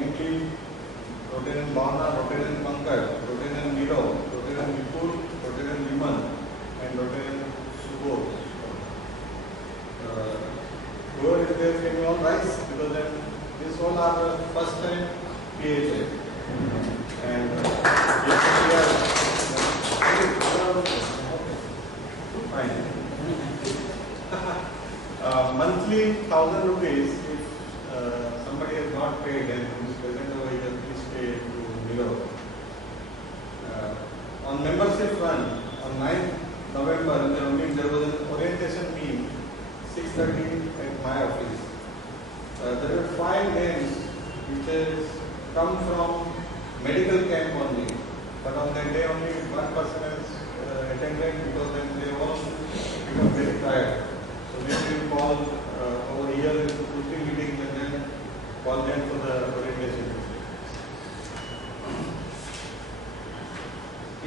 namely Rotarian Bhavna, Rotarian Pankaj, Rotarian Nirav, Rotarian Vipul, Rotarian Viman, and Rotarian Subodh. Whoever is there, can you all rise? Because then this all are the first time PHA. And yes, we are fine. Monthly 1,000 rupees. If somebody has not paid and who is present over here, please pay to Nirav. On membership run, on 9th November in the evening, there was an orientation meet, 6:30 at my office. There were 5 names which has come from medical camp only, but on that day only one person has attended because then they all become very tired. So we will call over here in 2-3 meetings and then call them for the orientation.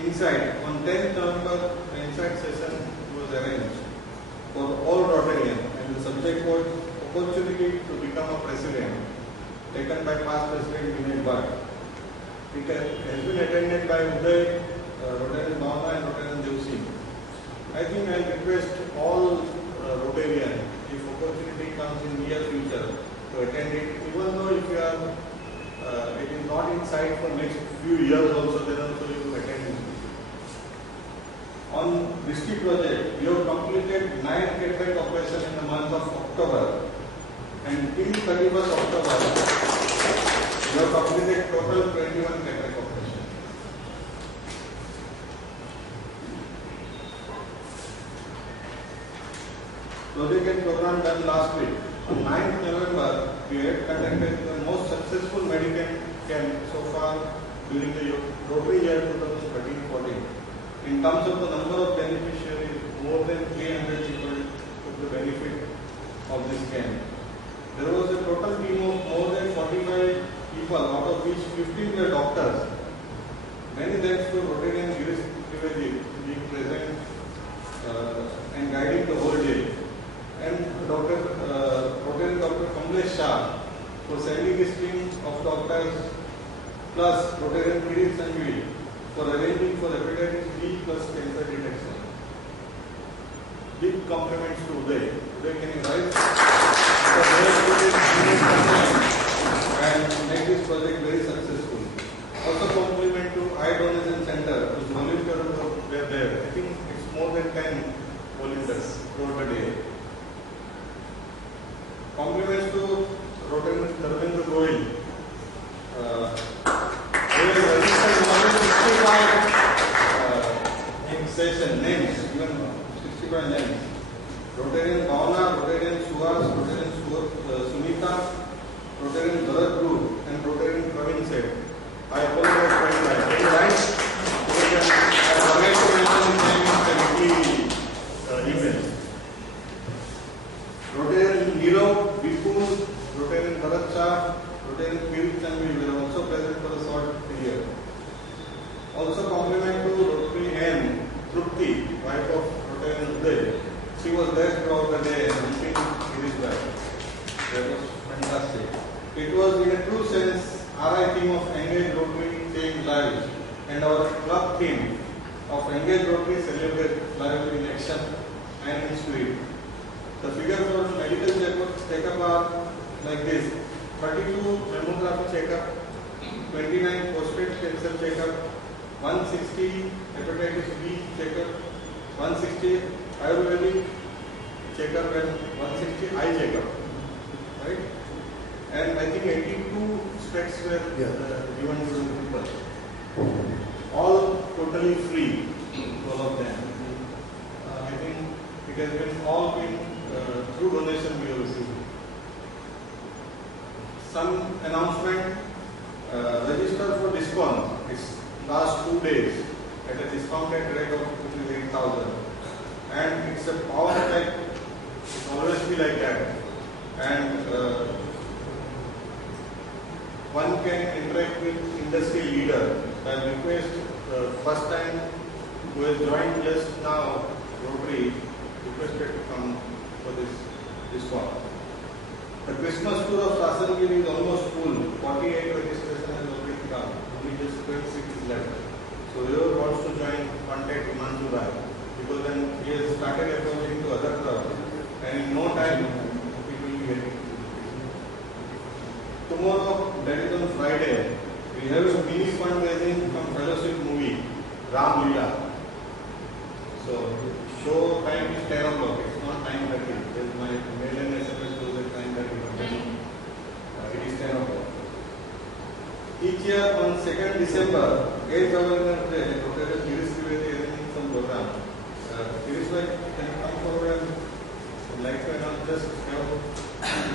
Inside, on 10th November, the inside session was arranged for all Rotarian, and the subject was opportunity to become a president, taken by past President Vinay Bhatt. It has been attended by Uday, Rotarian Bhavna and Rotarian Devsi. I think I will request all Rotarian, if opportunity comes in near future, to attend it, even though if you are, it is not in sight for next few years also, then also you attend it. On Dristy project, we have completed 9 cataract operations in the month of October, and till 31st October, we have completed total 21 cataract operations. Project and program done last week. On 9th November, we had conducted the most successful medical camp so far during the Rotary year 2013-14. In terms of the number of beneficiaries, more than 300 people took the benefit of this camp. There was a total team of more than 45 people, out of which 15 were doctors. Many thanks to Rotarian Girish Trivedi being present and guiding the whole day, and Rotarian Dr. Kamlesh Shah for sending his team of doctors, plus Rotarian Kirit Sanjay for arranging for hepatitis B plus cancer detection. Big compliments to Uday. Uday, can you rise? And make this project very successful. Also compliment to Eye Donation Center, whose volunteers were there. I think it's more than 10 volunteers throughout the day. Compliments to Rotarian Dharmendra Goyal. They have registered more than 65 session names, even 65 names. Rotarian Bhavna, Rotarian Suhas, Rotarian Sunita, Rotarian Bharat Group, and Rotarian Praveen Seth. I apologize for that. Can you write? I forget to mention his name in the email. Rotarian Nirav, Vipul, Rotarian Bharat Shah, Rotarian Kirit Chanvi were also present for a short period. Also compliment to Rotary N, Trupti, wife of Rotarian Uday. She was there throughout the day and helping Girish Bhai. That was fantastic. It was in a true sense RI team of Engage Rotary Change Lives, and our club team of Engage Rotary Celebrate Life in Action and in Spirit. The figures for medical checkup are like this: 32 mammography checkup, 29 prostate cancer checkup, 160 hepatitis B checkup, 160 Ayurvedic checkup, and 160 eye checkup. Right? And I think 82 specs were given to the people. All totally free, all of them. I think it has been all been through donation we have received. Some announcement, register for discount. It's last 2 days at a discounted rate of 8,000. And it's a power type, it's always be like that. And one can interact with industry leader. I request first time who has joined just now Rotary requested to come for this call. The Christmas tour of Sasangiri is almost full. 40 48 registration has already come. Only just 12 seats left. So whoever wants to join, contact Himanshu Rai, because then he has started approaching to other clubs, and in no time it will be getting. Tomorrow, that is on Friday, we have a mini fundraising from Fellowship movie, Ram Leela. So show time is 10 o'clock. It's not 9:30. There's my mail and SMS goes at 9:30. It is 10 o'clock. Each year on 2nd December, 8th Awareness Day, Dr. Girish Trivedi is arranging some program. Girish, can you come forward and would like to announce just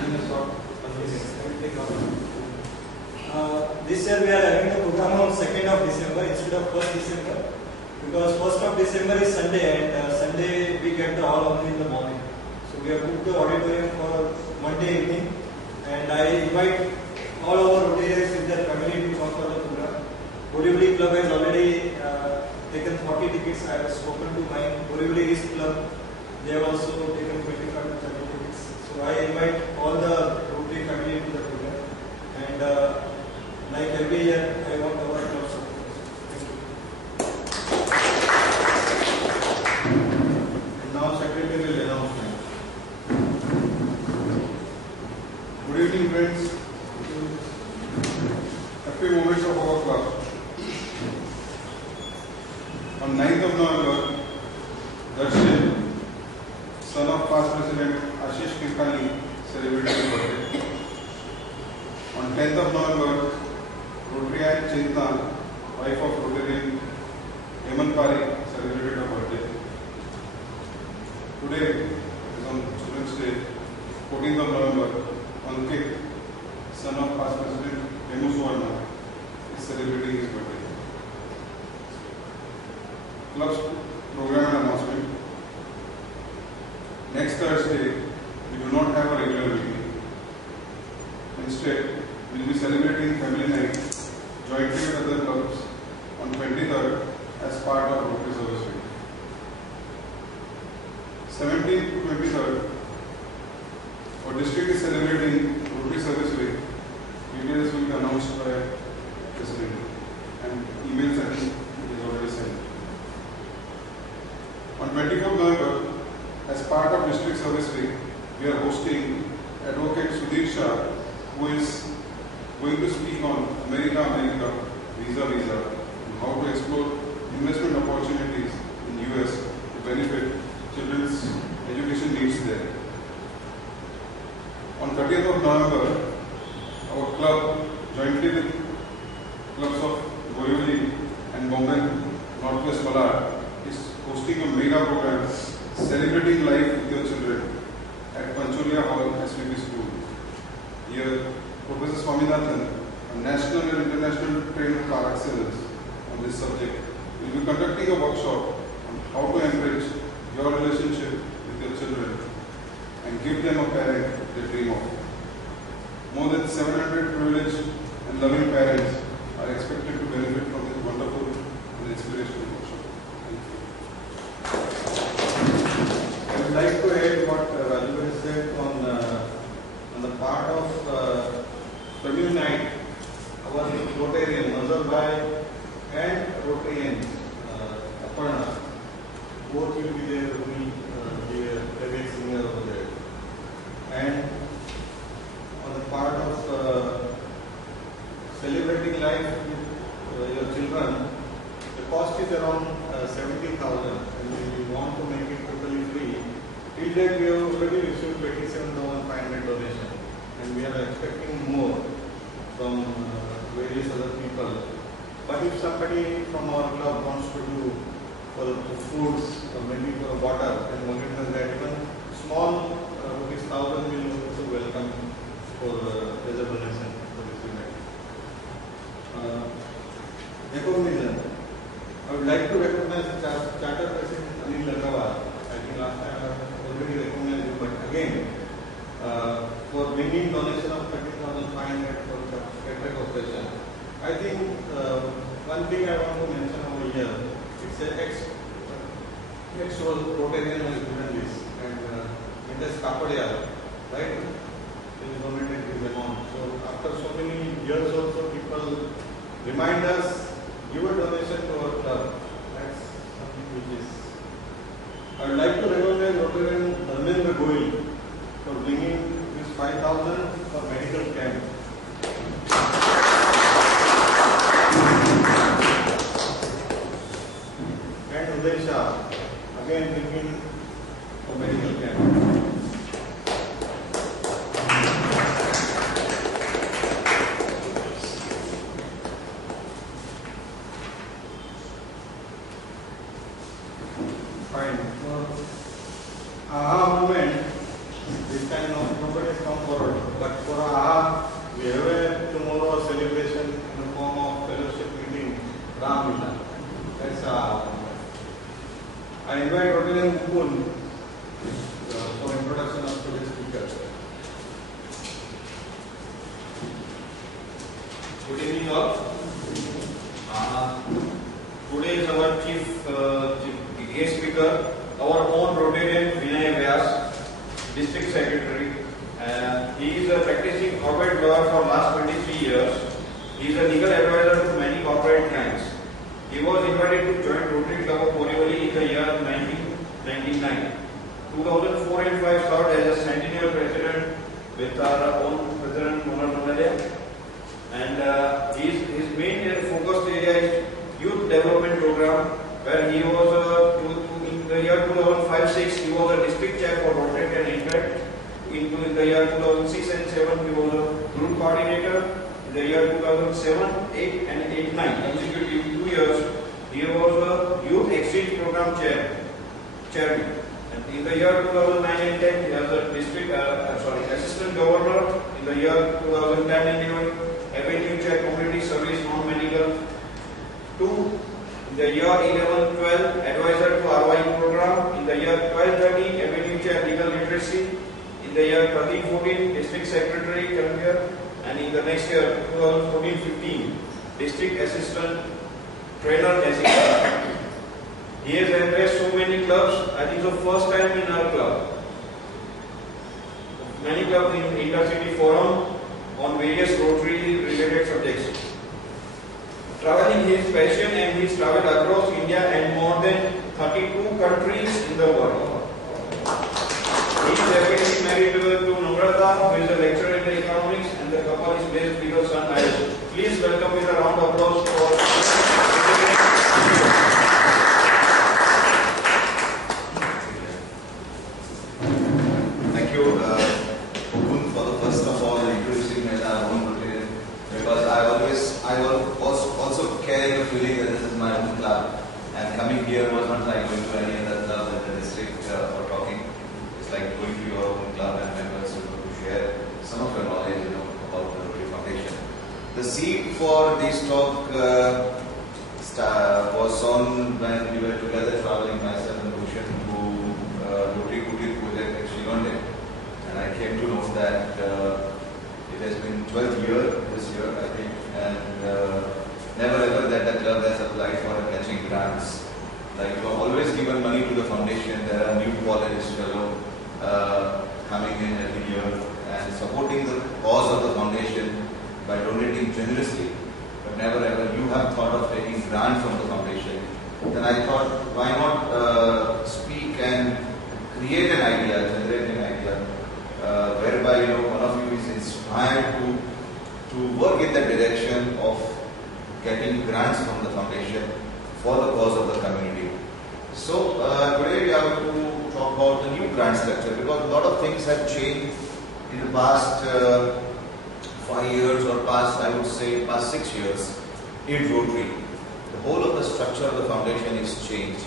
in a short this year we are having the program on 2nd of December instead of 1st December, because 1st of December is Sunday, and Sunday we get the hall only in the morning. So we have booked the auditorium for Monday evening, and I invite all our Rotarians with their family to come for the program. Borivali Club has already taken 40 tickets. I have spoken to my Borivali East Club. They have also taken 25 to 30 tickets. So I invite all the Rotary family to the program. And like every year, I want our club support. And now secretarial announcement. Good evening, friends. Happy moments of our club. On 9th of November, Darshan, son of past President Ashish Kirkani, celebrated his birthday. On 10th of November, Rotarian Chintana, wife of Rotarian Hemant Parikh, celebrated her birthday. Today is on Children's Day, 14th of November, Ankit, son of past President Hemu Suvarna, is celebrating his birthday. Club's program and announcement. Next Thursday, we do not have a regular meeting. Instead, we will be celebrating Family Night jointly with other clubs on 23rd as part of Rotary Service Week. 17th to 23rd, our district is celebrating Rotary Service Week. Details will be announced by President, and emails I think is already sent. On 24th November, as part of District Service Week, we are hosting Advocate Sudhir Shah, who is going to speak on America, Visa, and how to explore investment opportunities in US to benefit children's education needs there. On 30th of November, our club, jointly with clubs of Borivali and Bombay Northwest Malad, is hosting a mega program celebrating life with your children at Pancholia Hall SVP School. Here, Professor Swaminathan, a national and international trained par excellence on this subject, will be conducting a workshop on how to enrich your relationship with your children and give them a parent they dream of. More than 700 privileged and loving parents are expected to benefit from this wonderful and inspirational workshop. Thank you. I would like to add what Raju has said on the part of Family Night. Our Rotarian, Nazarbhai and Rotarian, Aparna, both will be there with me, the private senior over there. And on the part of celebrating life with your children, the cost is around 70,000, and we want to make it totally free. Till that we have already received 27,500 donation, and we are expecting more from various other people. But if somebody from our club wants to do for the foods or maybe for water, and monitors that, even small rupees 1,000 will also welcome for as a donation for this event. Recognition. I would like to recognize the Charter President Anil Lagawar. I think last time I already recognized you, but again, for bringing donation of 30,500 for the cataract operation. I think one thing I want to mention over here, it's an ex-Rotarian has given this, and Mindas Kapadia, right? He donated this amount. So after so many years of remind us, give a donation to our club. That's something which is. I would like to recognize Rotarian Dharmendra Goyal for bringing this 5,000 for medical camp. And Uday Shah, again bringing for medical camp. Fine. For AHA movement, this time nobody has come forward. But for AHA, we have a tomorrow celebration in the form of fellowship meeting, Ram Lila. That's AHA movement. I invite Rotarian Mukund for introduction of today's speaker. Good evening all. Today is our chief guest speaker, our own Rotarian Vinay Vyas, District Secretary. He is a practicing corporate lawyer for last 23 years. He is a legal advisor to many corporate clients. He was invited to join Rotary Club of Borivali in the year 1999. 2004 and 5 served as a centennial president with our own President Mohan Mandalia. And his main focus area is youth development program, where he was in the year 2005-06 he was a district chair for Rotary and Impact. In the year 2006 and 7 he was a group coordinator. In the year 2007, 8 and 8, 9 consecutive 2 years he was a youth exchange program chairman. And in the year 2009 and 10 he was a district assistant governor. In the year 2010 and 11 Avenue Chair Community Service Non-Medical 2. In the year 11-12 Advisor to RYU Program. In the year 12-13 Avenue Chair Legal Literacy. In the year 13-14 District Secretary Career. And in the next year 2014-15 District Assistant Trainer Designate. He has addressed so many clubs. I think it's the first time in our club. Many clubs in Intercity Forum on various Rotary related subjects. Traveling his passion, and he's traveled across India and more than 32 countries in the world. He is happily married to Namrata, who is a lecturer in the economics, and the couple is blessed with a son. Please welcome with a round of applause for Thank you, Mukund, for the first of all introducing me as our own Rotarian, because I was also carrying a feeling that this is my own club, and coming here was not like going to any other club in the district for talking. It's like going to your own club and members to share some of your knowledge, about the Rotary Foundation. The seed for this talk was on when we were together traveling, myself and Bhushan, to Rotary Kutir project at Sri Lanka. And I came to know that it has been 12 years this year, I think, and never ever that the club has applied for a catching grants. Like, you have always given money to the foundation. There are new college fellows coming in every year and supporting the cause of the foundation by donating generously. But never ever you have thought of taking grant from the foundation. Then I thought, why not speak and create an idea, generate an idea, whereby one of you is inspired to work in the direction of getting grants from the foundation for the cause of the community. So today we are going to talk about the new grant structure, because a lot of things have changed in the past 5 years, or past 6 years in Rotary. The whole of the structure of the foundation is changed.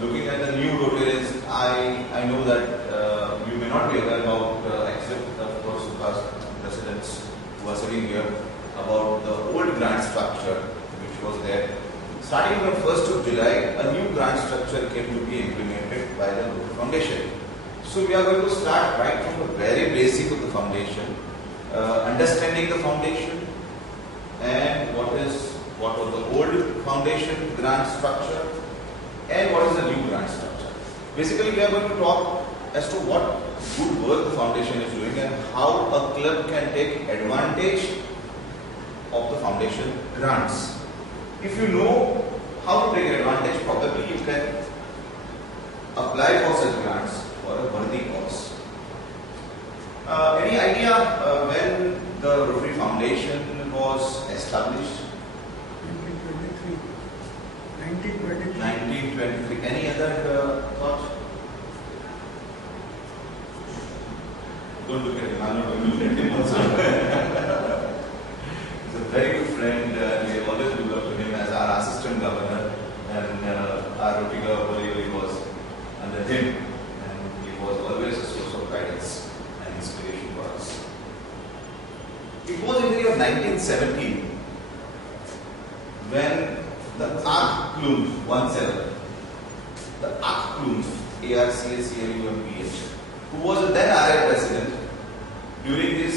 Looking at the new Rotarians, I know that you may not be aware about, except of course the past presidents who are sitting here, about the old grant structure which was there. Starting from 1st of July, a new grant structure came to be implemented by the foundation. So we are going to start right from the very basic of the foundation, understanding the foundation and what was the old foundation grant structure and what is the new grant structure. Basically, we are going to talk as to what good work the foundation is doing and how a club can take advantage of the foundation grants. If you know how to take advantage, probably you can apply for such grants for a worthy cause. Any idea when the Rotary Foundation was established? 1923. Any other thought? Don't look at him. I'm not going to look at him also. He's a very good friend. We have always looked up to him as our assistant governor, and our Rotary governor was under him, and he was always a source of guidance and inspiration for us. It was in the year 1917 when the Arc Klump 17, the Arc Klump, ARCACLUMPH, who was then RI president, during this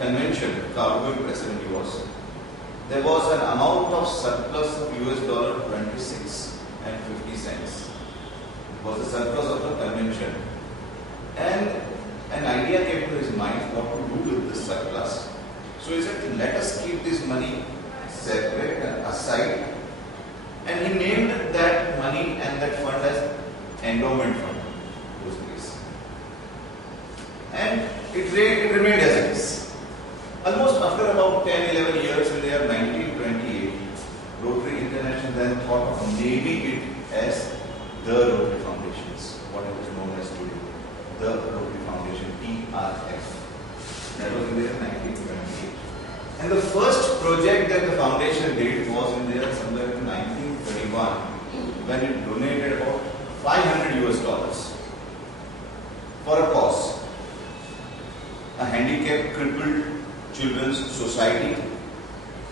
convention, the outgoing president he was, there was an amount of surplus of $26.50. It was the surplus of the convention. And an idea came to his mind what to do with this surplus. So he said, let us keep this money separate and aside. And he named that money and that fund as endowment fund. Those days. And it remained as it is. Almost after about 10-11 years in the year 1928, Rotary International then thought of naming it as the Rotary Foundations, what it is known as today, the Rotary Foundation, TRF. That was in the year 1928. And the first project that the foundation did was in the year somewhere in 1931, when it donated about $500 for a cause, a handicapped, crippled children's society.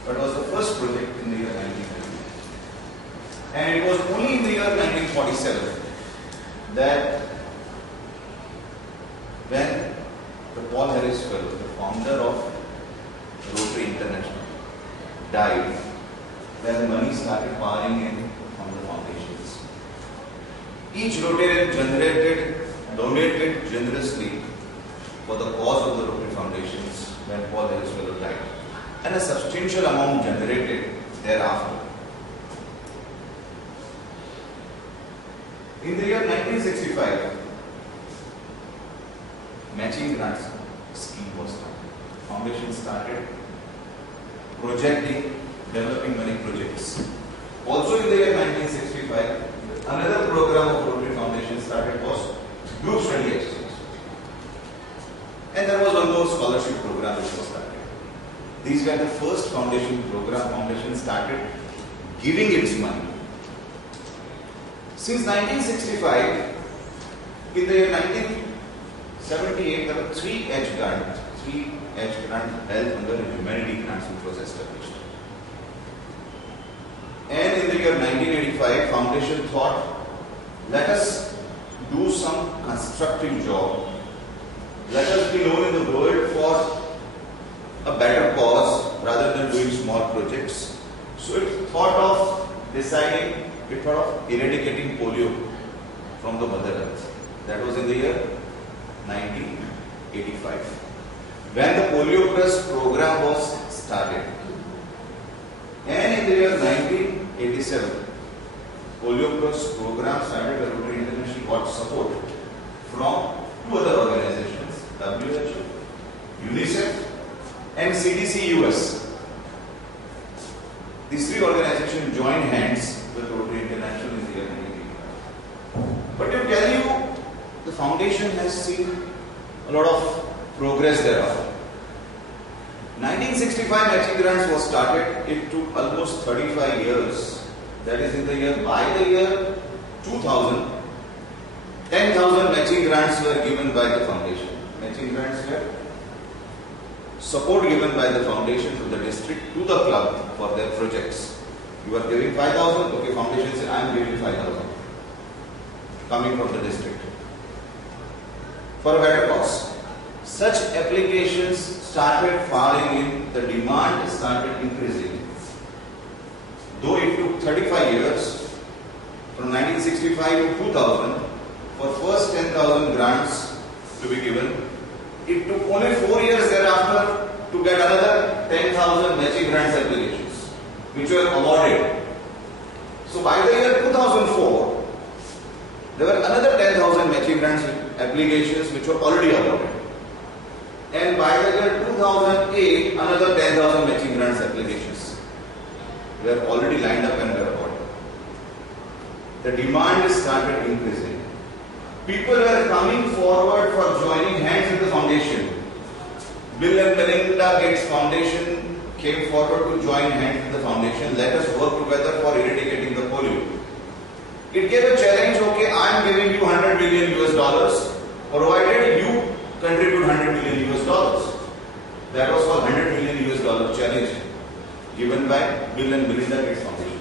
That was the first project in the year 1930. And it was only in the year 1947 that when the Paul Harris Fellow, the founder of Rotary International, died, when the money started pouring in from the foundations. Each Rotarian donated generously for the cause of the Rotary Foundations when Paul Harris Fellow died, and a substantial amount generated thereafter. In the year 1965, matching grants scheme was started. Foundation started projecting, developing many projects. Also in the year 1965, another program of Rotary Foundation started was group study exchange. And there was one more scholarship program which was started. These were the first foundation program. Foundation started giving its money. Since 1965, in the year 1978, there were 3 H grants, held under humanity grants which was established. And in the year 1985, Foundation thought, let us do some constructive job. Let us be known in the world for a better cause rather than doing small projects. So it thought of eradicating polio from the Mother Earth. That was in the year 1985. When the Polio Plus program was started. And in the year 1987, Polio Plus program started. The Rotary International got support from 2 other organizations, WHO, UNICEF and CDC US. These 3 organizations joined hands with Rotary International in the year 1985. But to tell you, the foundation has seen a lot of progress thereafter. 1965 matching grants was started. It took almost 35 years. That is by the year 2000, 10,000 matching grants were given by the foundation. Matching grants were support given by the foundation to the district, to the club for their projects. You are giving 5,000, okay, foundation says I am giving 5,000 coming from the district for a better cause. Such applications started falling in, the demand started increasing. Though it took 35 years, from 1965 to 2000, for first 10,000 grants to be given, it took only 4 years thereafter to get another 10,000 matching grants which were awarded. So by the year 2004, there were another 10,000 matching grants applications which were already awarded. And by the year 2008, another 10,000 matching grants applications were already lined up and were awarded. The demand started increasing. People were coming forward for joining hands with the foundation. Bill and Melinda Gates Foundation came forward to join hands with the foundation. Let us work together for eradicating the polio. It gave a challenge. Okay, I am giving you $100 million US, provided you contribute $100 million US. That was called $100 million US challenge given by Bill and Melinda Gates Foundation.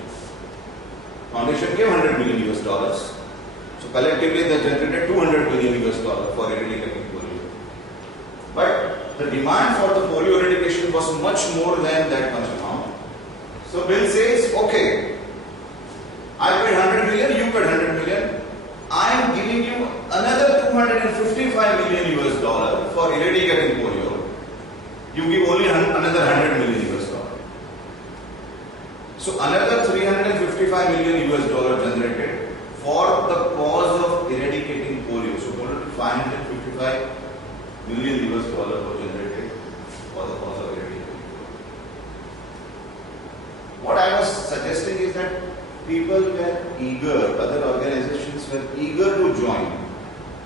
Foundation gave $100 million US. So collectively they generated $200 million US for eradicating polio. But the demand for the polio eradication was much more than that much amount. So Bill says, okay, I paid 100 million, you paid 100 million. I am giving you another $255 million US for eradicating polio. You give only another $100 million US. So another $355 million US generated for the cause of eradicating polio. So total $555 million US was generated for the cause of eradicating polio. What I was suggesting is that people were eager, other organizations were eager to join.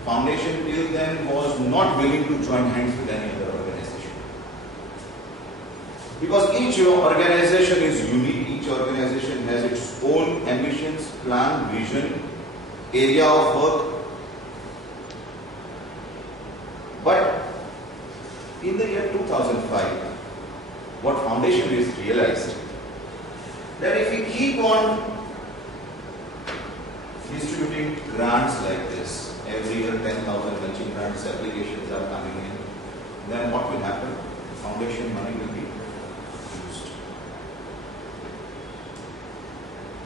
Foundation till then was not willing to join hands with any other organization. Because each organization is unique, each organization has its own ambitions, plan, vision, area of work. But in the year 2005, what Foundation is realized that if we keep on distributing grants like this, every year 10,000 matching grants applications are coming in, then what will happen? Foundation money will be used.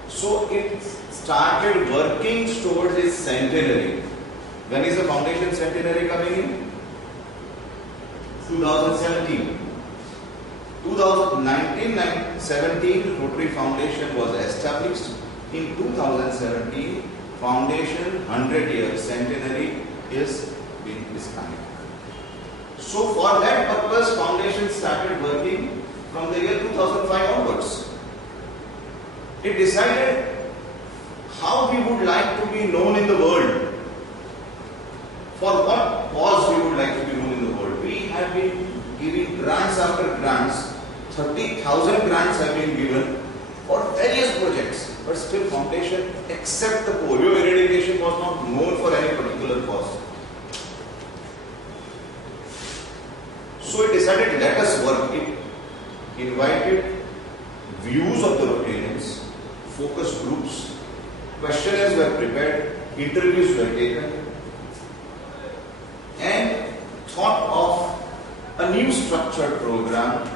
So it started working towards its centenary. When is the foundation centenary coming in? 2017. 2019-17 Rotary Foundation was established. In 2017, Foundation 100 year centenary is coming. So for that purpose, Foundation started working from the year 2005 onwards. It decided how we would like to be known in the world. For what cause we would like to be known in the world. We have been giving grants after grants. 30,000 grants have been given for various projects. But still Foundation, except the polio eradication, was not known for any particular cause. So it decided, let us work. It invited views of the Rotarians, focus groups, questionnaires were prepared, interviews were taken, and thought of a new structured program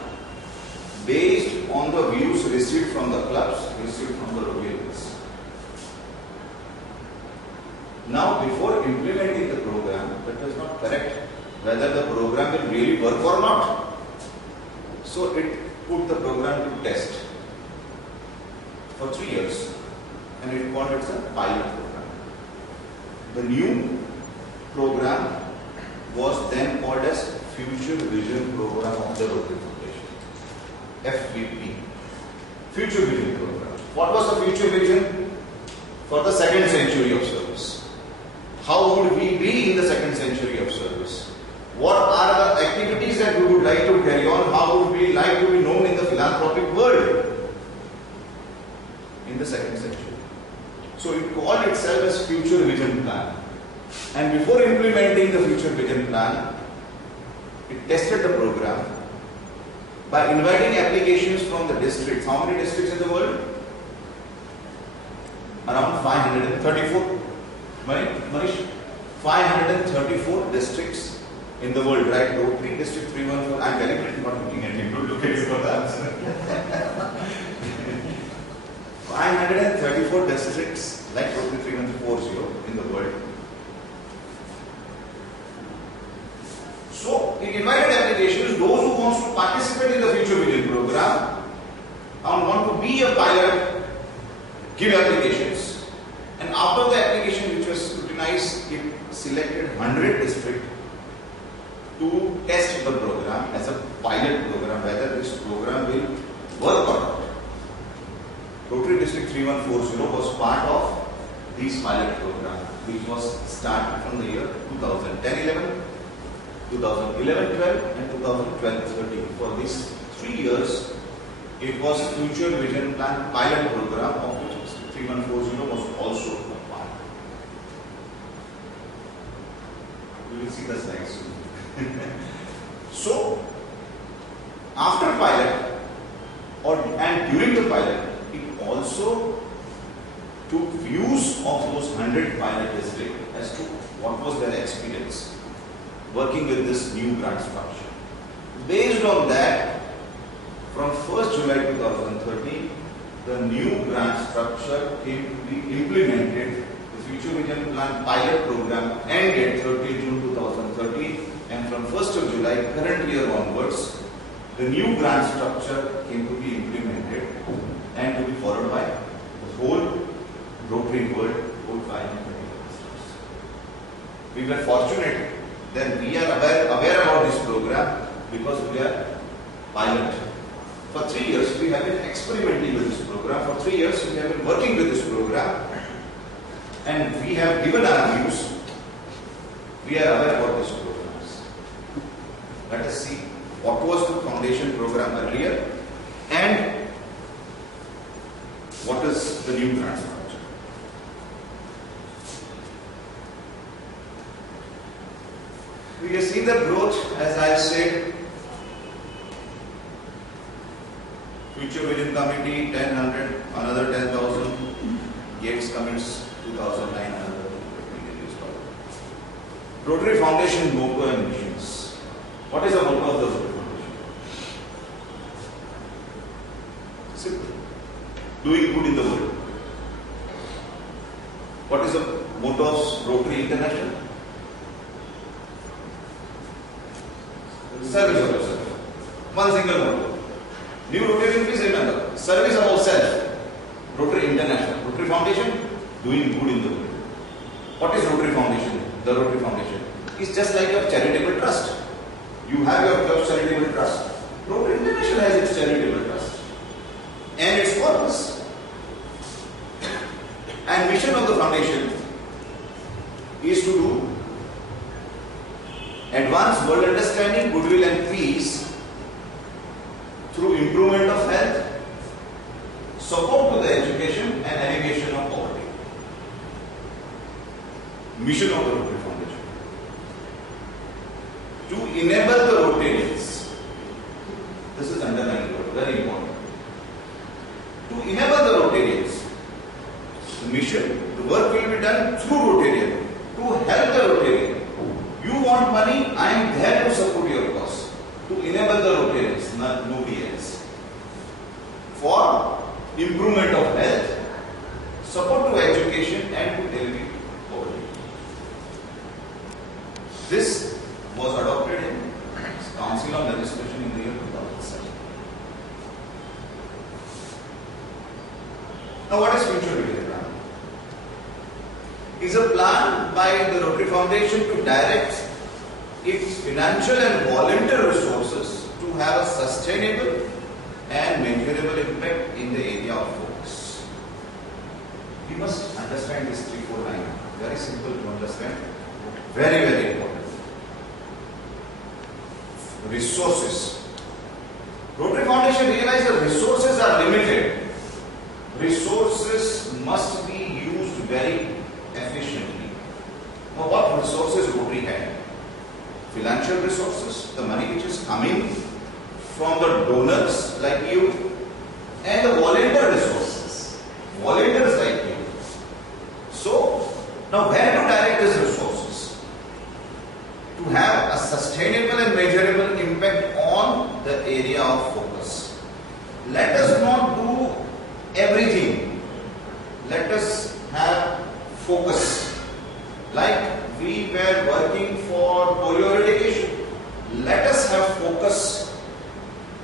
based on the views received from the clubs, received from the Rotarians. Now, before implementing the program, that was not correct whether the program will really work or not. So it put the program to test for 3 years, and it called it a pilot program. The new program was then called as Future Vision Program of the Rotary Foundation, FVP, Future Vision Program. What was the future vision? For the second century of service. How would we be in the second century of service? What are the activities that we would like to carry on? How would we like to be known in the philanthropic world in the second century? So it called itself as Future Vision Plan. And before implementing the Future Vision Plan, it tested the program by inviting applications from the districts. How many districts in the world? Around 534. Manish? 534 districts in the world, right? Rotary District 314. I'm deliberately not looking at him. Don't look at him for the answer. 534 districts like Rotary 3140 in the world. So it invited applications, those who want to participate in the Future Vision Program and want to be a pilot, give applications, and after the application which was scrutinized, it selected 100 districts to test the program as a pilot program, whether this program will work or not. Rotary District 3140 was part of this pilot program, which was started from the year 2010-11, 2011-12 and 2012-13. For these 3 years, it was Future Vision Plan pilot program of which 3140 was also a part. You will see the slides soon. So, after pilot and during the pilot, it also took views of those 100 pilot districts as to what was their experience working with this new grant structure. Based on that, from 1st July 2013, the new grant structure came to be implemented. The Future Vision Plan pilot program ended 30 June 2013, and from 1st of July current year onwards, the new grant structure came to be implemented and to be followed by the whole Rotary world, whole 530 districts. We were fortunate that we are aware about this program because we are pilot. For 3 years we have been experimenting with this program. For 3 years we have been working with this program, and we have given our views. We are aware about this program. Let us see what was the foundation program earlier and what is the new grant structure. We have seen the growth, as I said. Future Vision Committee 10,100, another 10,000. Gates Commits 2,900. Rotary Foundation motto and missions. What is the motto of the Rotary Foundation? Simple. Doing good in the world. What is the motto of Rotary International? Service of yourself. One single motto. New Rotarian, please remember. Service of self. Rotary International. Rotary Foundation, doing good in the world. What is Rotary Foundation? The Rotary Foundation is just like your charitable trust. You have your club's charitable trust. Rotary International has its charitable trust and its purpose. And mission of the foundation is to do advance world understanding, goodwill and peace through improvement of health, support to the education and alleviation of poverty. Mission of the Rotary Foundation. To enable the Rotarians. This is underlined word, very important. To enable the Rotarians. The mission, the work will be done through Rotarian. To help the Rotarian. You want money, I am there to support your cause. To enable the Rotarians, nobody else. For improvement of health, support to education and to alleviate poverty. This was adopted in Council on Legislation in the year 2007. Now what is Future Vision Plan? It is a plan by the Rotary Foundation to direct its financial and volunteer resources to have a sustainable and measurable impact in the area of focus. We must understand this 349. Very simple to understand. Very, very important. Resources. Rotary Foundation realized that resources are limited. Resources must be used very efficiently. Now, what resources Rotary had? Financial resources, the money which is coming from the donors like you, and the volunteer resources, volunteers like you. So, now where to direct these resources? To have a sustainable and measurable impact on the area of focus. Let us not do everything. Let us have focus. Like we were working for polio eradication. Let us have focus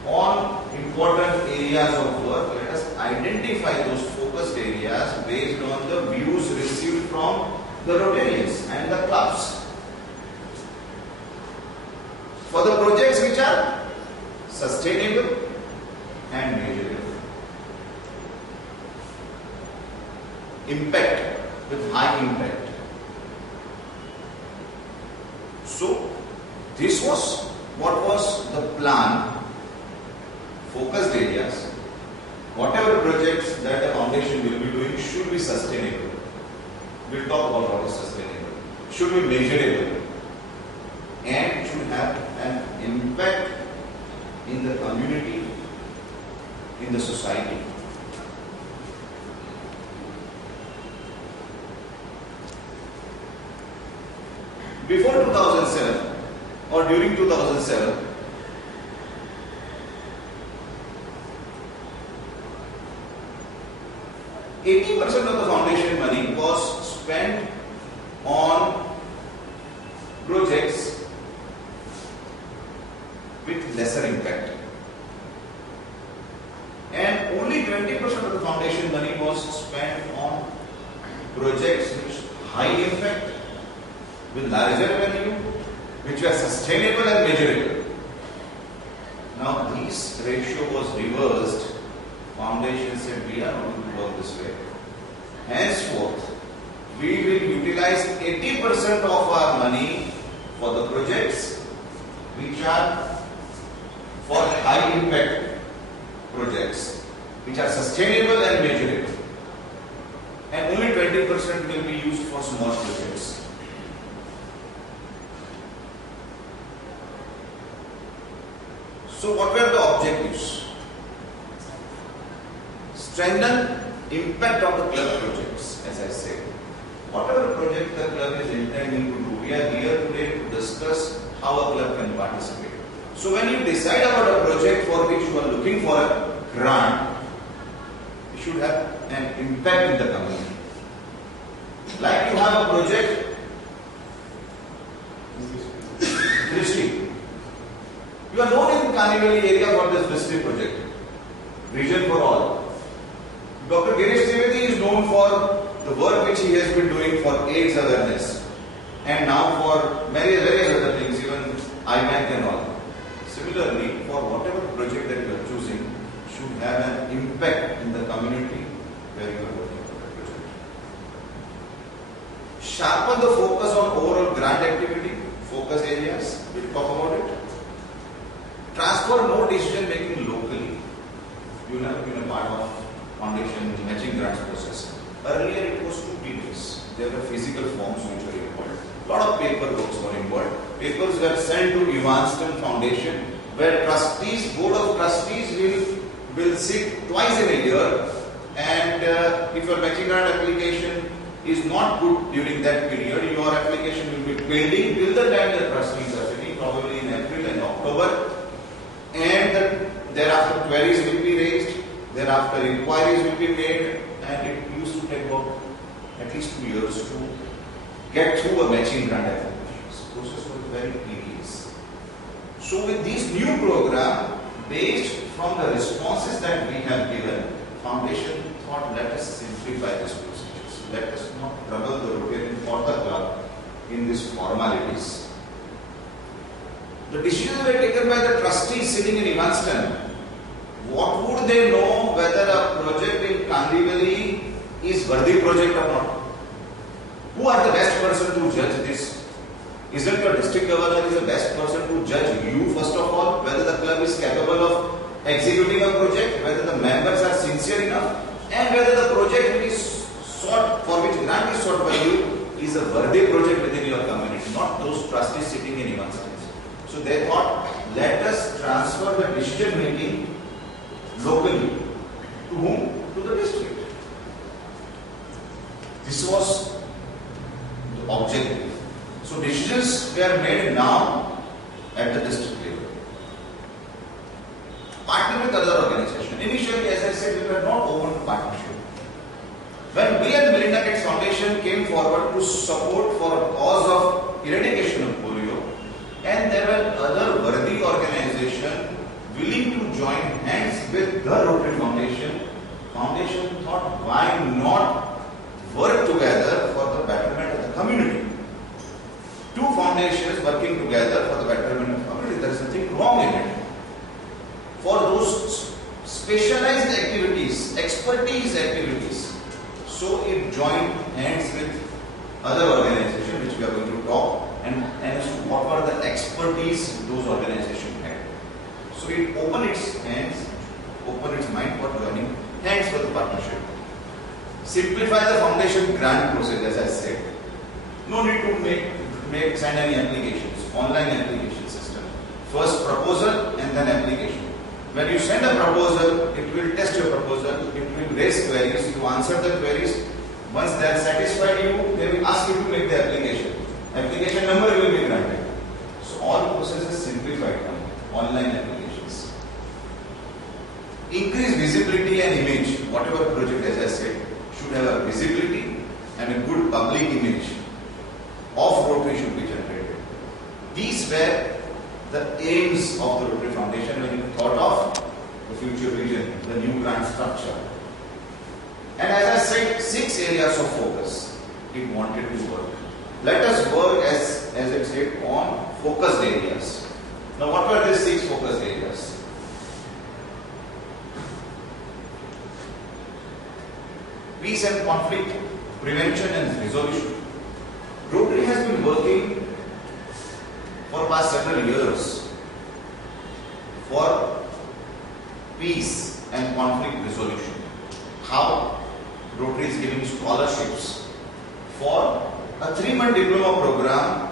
on important areas of work. Let us identify those focused areas based on the views received from the Rotarians and the clubs. For the projects which are sustainable and measurable. Impact, with high impact. So, this was what was the plan, focused areas. Whatever projects that the foundation will be doing should be sustainable. We'll talk about what is sustainable. Should be measurable and should have an impact in the community, in the society. Before 2007 or during 2007, $80% of the foundation money was spent on projects with lesser impact. And only 20% of the foundation money was spent on projects with high impact, with larger revenue, which were sustainable and measurable. Now this ratio was reversed. Foundation said we are not going to work this way. Henceforth, we will utilize 80% of our money for the projects which are for high impact projects, which are sustainable and measurable. And only 20% will be used for small projects. So what were the objectives? Strengthen impact of the club projects, as I said. Whatever project the club is intending to do, we are here today to discuss how a club can participate. So when you decide about a project for which you are looking for a grant, it should have an impact in the community. Like you have a project, Drishti. You are known in Kanivali area for this Drishti project, Vision for All. Dr. Gireesh Trivedi is known for the work which he has been doing for AIDS awareness and now for various other things, even IBank and all. Similarly, for whatever project that you are choosing, should have an impact in the community where you are working for the project. Sharpen the focus on overall grant activity, focus areas, we'll talk about it. Transfer more decision making locally. You have been a part of foundation matching grants process. Earlier it was too tedious. There were physical forms which were involved. A lot of paperwork were involved. Papers were sent to Evanston Foundation, where board of trustees will sit twice in a year, and if your matching grant application is not good during that period, your application will be pending till the time the trustees are sitting, probably in April and October, and thereafter queries will be raised, thereafter inquiries will be made, and it used to take about at least 2 years to get through a matching grant application. The process was very tedious. So with this new program, based from the responses that we have given, Foundation thought, let us simplify this procedures. Let us not trouble the Rotarian or the club in these formalities. The decisions were taken by the trustees sitting in Evanston. What would they know whether a project in Kandivali is worthy project or not? Who are the best person to judge this? Isn't your district governor is the best person to judge you first of all, whether the club is capable of executing a project, whether the members are sincere enough, and whether the project which is sought, for which grant is sought by you, is a worthy project within your community, not those trustees sitting in Evanston. So they thought, let us transfer the decision making locally. To whom? To the district. This was the objective. So decisions were made now at the district level. Partner with other organizations. Initially, as I said, we were not open to partnership. When Bill and Melinda Gates Foundation came forward to support for a cause of eradication of polio, and there were other worthy organizations willing to join hands with the Rotary Foundation foundation thought, why not work together for the betterment of the community? Two foundations working together for the betterment of the community, there is nothing wrong in it. For those specialized activities, expertise activities, so it joined hands with other organizations which we are going to talk, and as to what were the expertise those organizations had. So it opened its hands, opened its mind for joining hands for the partnership. Simplify the foundation grant process, as I said. No need to send any applications, online application system. First proposal and then application. When you send a proposal, it will test your proposal, it will raise queries, you answer the queries. Once they are satisfied you, they will ask you to make the application. Application number will be granted. So all processes simplified now, online applications. Increase visibility and image. Whatever project, as I said, should have a visibility and a good public image of Rotary should be generated. These were the aims of the Rotary Foundation when it thought of the future vision, the new grant structure. And as I said, 6 areas of focus it wanted to work. Let us work, as it said, on focused areas. Now what were these 6 focused areas? Peace and conflict prevention and resolution. Rotary has been working for past several years for peace and conflict resolution. How? Rotary is giving scholarships for a 3-month diploma program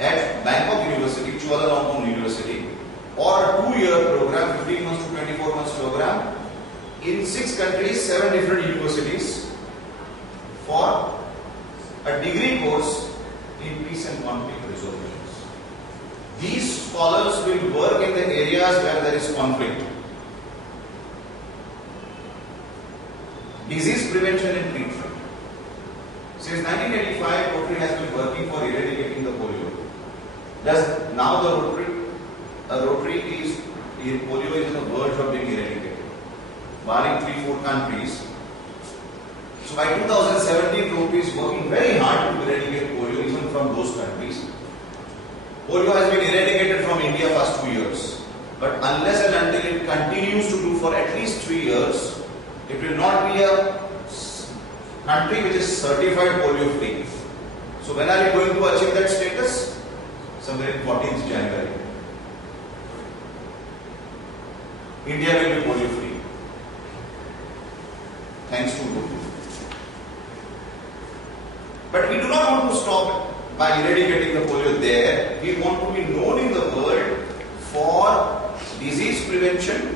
at Bangkok University, Chulalongkorn University, or a 2-year program, 15 months to 24 months program in 6 countries, 7 different universities for a degree course in peace and conflict resolutions. These scholars will work in the areas where there is conflict. Disease prevention and treatment. Since 1985, Rotary has been working for eradicating the polio. Thus, now the Rotary is, polio is on the verge of being eradicated, barring 3-4 countries. So by 2017, Rotary is working very hard to eradicate polio even from those countries. Polio has been eradicated from India past 2 years. But unless and until it continues to do for at least 3 years, it will not be a country which is certified polio free. So when are you going to achieve that status? Somewhere in 14th January. India will be polio free. Thanks to Rotary. But we do not want to stop by eradicating the polio there. We want to be known in the world for disease prevention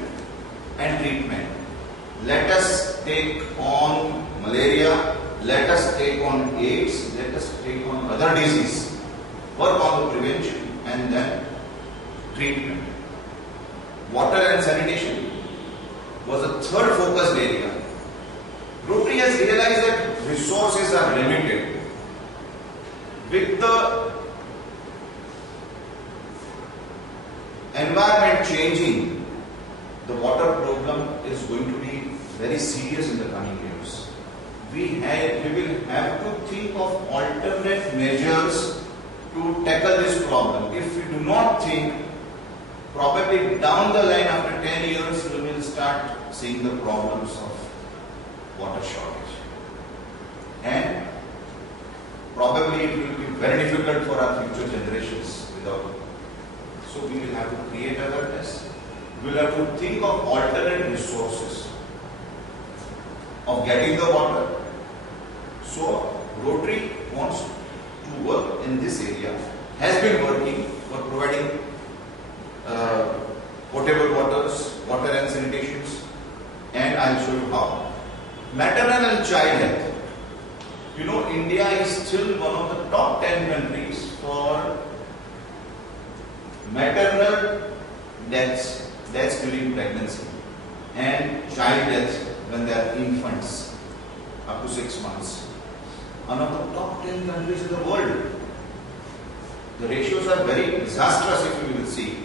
and treatment. Let us take on malaria, let us take on AIDS, let us take on other diseases. Work on the prevention and then treatment. Water and sanitation was a third focused area. Rotary has realized that resources are limited. With the environment changing, the water problem is going to be very serious in the coming years. We will have to think of alternate measures to tackle this problem. If we do not think, probably down the line after 10 years, we will start seeing the problems of water shortage. And probably it will be very difficult for our future generations without it. So we will have to create awareness. We will have to think of alternate resources of getting the water. So Rotary wants to work in this area, has been working for providing potable waters, water and sanitations, and I will show you how. Maternal and child health. You know, India is still one of the top 10 countries for maternal deaths during pregnancy, and child deaths when they are infants up to 6 months. One of the top 10 countries in the world. The ratios are very disastrous if you will see.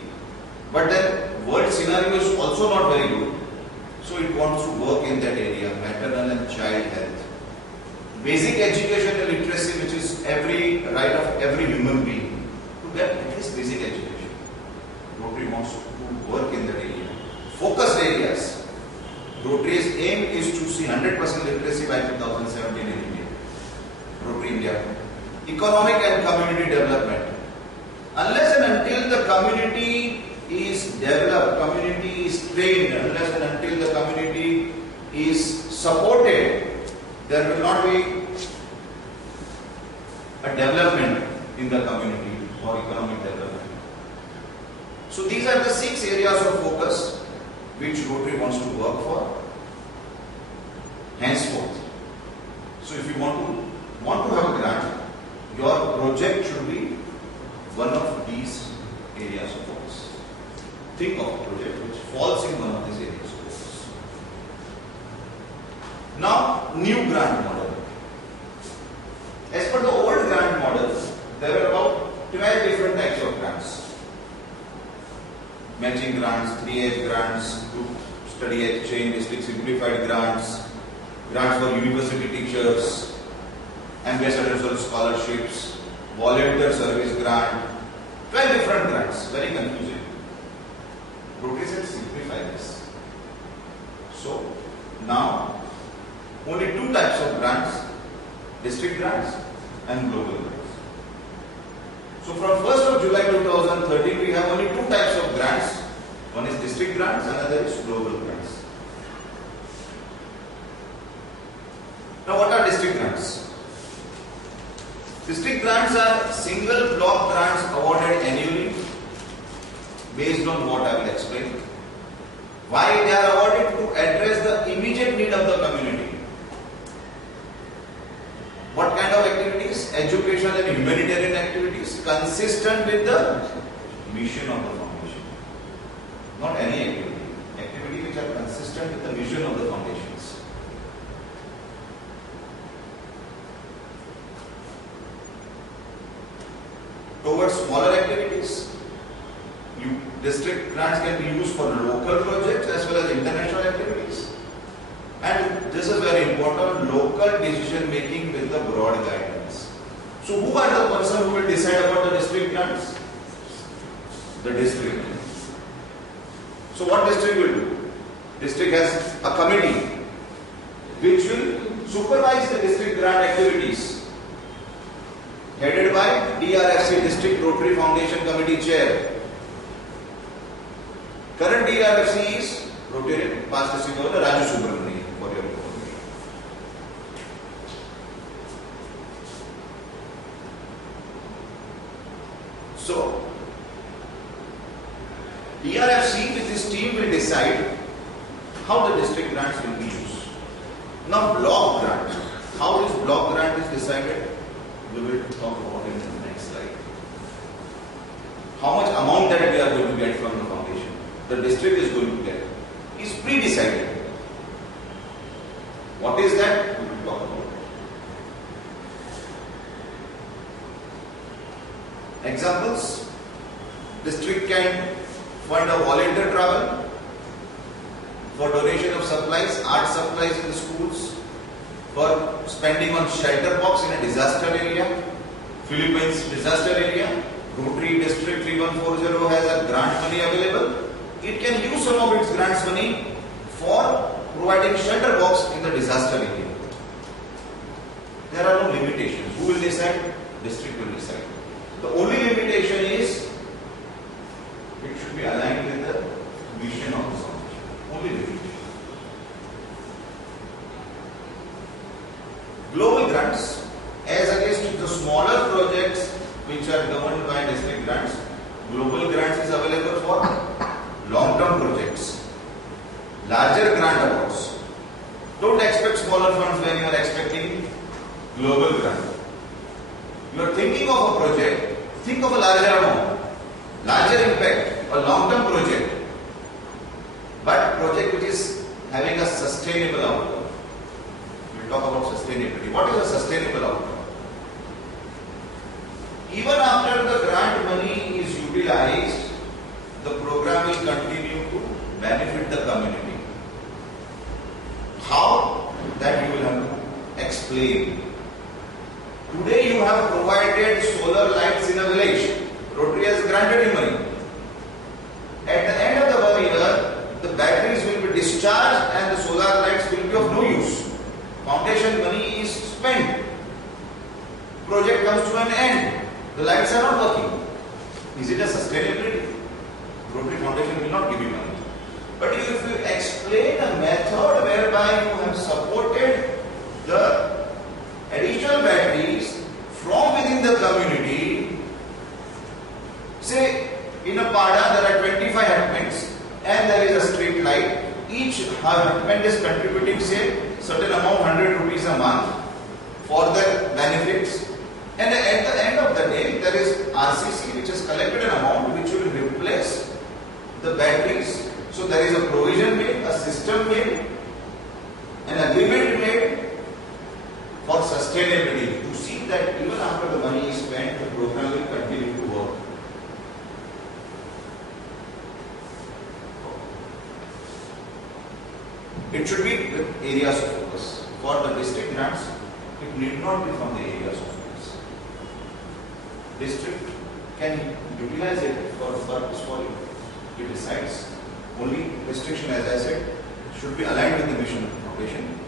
But the world scenario is also not very good. So it wants to work in that area, maternal and child health. Basic education and literacy, which is every right of every human being to get at least basic education. Rotary wants to work in that area. Focused areas. Rotary's aim is to see 100% literacy by 2017 in India. Rotary India. Economic and community development. Unless and until the community is developed, community is trained, unless and until the community is supported, there will not be a development in the community or economic development. So these are the 6 areas of focus which Rotary wants to work for henceforth. So if you want to have a grant, your project should be one of these areas of focus. Think of a project which falls in one of these areas of focus. Now, new grant model. As per the old grant model, there were about 12 different types of grants. Matching grants, 3H grants, group study exchange, district simplified grants, grants for university teachers, ambassadors or scholarships, volunteer service grant, 12 different grants, very confusing. Rotary said simplify this. So, now only 2 types of grants, district grants and global grants. So from 1st of July 2013, we have only 2 types of grants. One is district grants, another is global grants. Now what are district grants? District grants are single block grants awarded annually based on what I will explain. Why they are awarded? To address the immediate need of the community. What kind of activities? Education and humanitarian activities consistent with the mission of the foundation. Not any activity. Activities which are consistent with the mission of the foundations. Towards smaller activities, district grants can be used for local projects as well as international activities. And this is very important, local decision making with the broad guidelines. So who are the person who will decide about the district grants? The district. So what district will do? District has a committee which will supervise the district grant activities, headed by DRFC, District Rotary Foundation Committee Chair. Current DRFC is Rotarian, past District Governor Raju Subramanian, for your information. So, DRFC with this team will decide how the district grants will be used. Now, block grant. How this block grant is decided? We will talk about it in the next slide. How much amount that we are going to get from the foundation, the district is going to get, is pre-decided. What is that? We will talk about it. Examples: district can fund a volunteer travel for donation of supplies, art supplies in the schools, for spending on shelter box in a disaster area, Philippines disaster area. Rotary District 3140 has a grant money available. It can use some of its grants money for providing shelter box in the disaster area. There are no limitations. Who will decide? District will decide. The only limitation is it should be aligned with the mission of the foundation. Only limitation. Global grants, as against the smaller projects which are governed by district grants, global grants is available for long-term projects, larger grant awards. Don't expect smaller funds when you are expecting global grant. You are thinking of a project, think of a larger amount, larger impact, a long-term project, but project which is having a sustainable outcome. We'll talk about sustainability. What is a sustainable outcome? Even after the grant money is utilized, the program will continue to benefit the community. explain. Today you have provided solar lights in a village. Rotary has granted you money. At the end of the 1 year, the batteries will be discharged and the solar lights will be of no use. Foundation money is spent. Project comes to an end. The lights are not working. Is it a sustainability? Rotary Foundation will not give you money. But if you explain a method whereby you have supported the additional batteries from within the community, say in a Pada there are 25 hutments and there is a street light. Each hutment is contributing say certain amount 100 rupees a month for their benefits. And at the end of the day, there is RCC which has collected an amount which will replace the batteries. So there is a provision made, a system made, an agreement made for sustainability to see that even after the money is spent, the program will continue to work. It should be with areas of focus. For the district grants, it need not be from the areas of focus. District can utilize it for purpose for it. It decides. Only restriction, as I said, should be aligned with the mission foundation.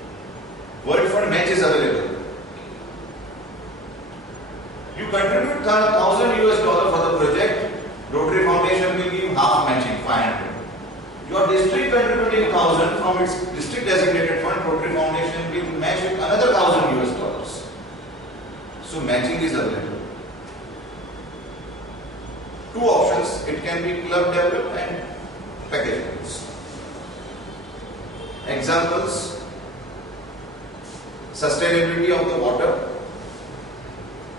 World Fund match is available. You contribute $1,000 for the project, Rotary Foundation will give half matching, 500. Your district contributing 1,000 from its district designated fund, Rotary Foundation will match with another $1,000. So matching is available. Two options, it can be club developed and package loans. Examples: sustainability of the water,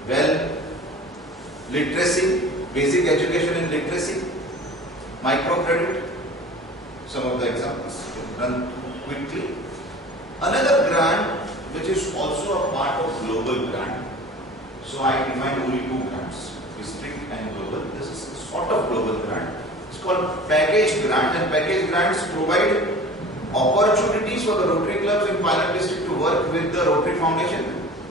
well, literacy, basic education in literacy, microcredit. Some of the examples run quickly. Another grant which is also a part of global grant. So I define only two grants, district and global. This is a sort of global grant. It's called package grant, and package grants provide opportunities for the Rotary clubs in pilot district to work with the Rotary Foundation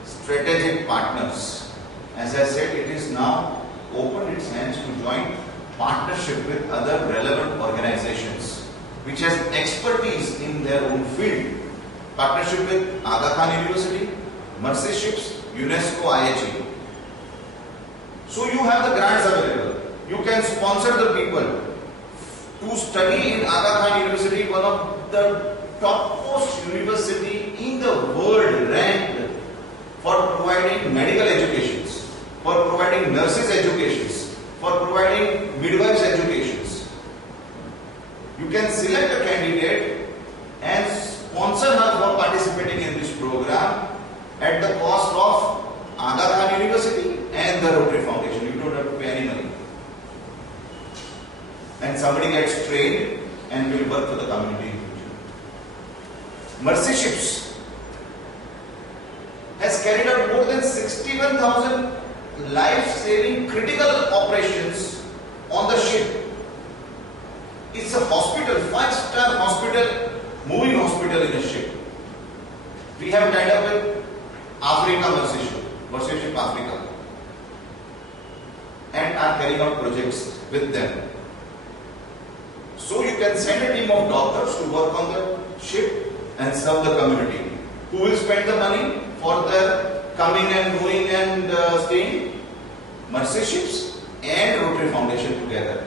strategic partners. As I said, it is now opened its hands to join partnership with other relevant organizations which has expertise in their own field. Partnership with Aga Khan University, Mercy Ships, UNESCO, IHE. So you have the grants available. You can sponsor the people to study in Aga Khan University, one of the topmost university in the world, ranked for providing medical educations, for providing nurses educations, for providing midwives educations. You can select a candidate and sponsor her for participating in this program at the cost of Aga Khan University and the Rotary Foundation. You don't have to pay any money. And somebody gets trained and will work for the community in future. Mercy Ships has carried out more than 61,000 life-saving critical operations on the ship. It's a hospital, 5-star hospital, moving hospital in a ship. We have tied up with Africa Mercy Ship Africa, and are carrying out projects with them. So you can send a team of doctors to work on the ship and serve the community. Who will spend the money for their coming and going and staying? Mercy Ships and Rotary Foundation together.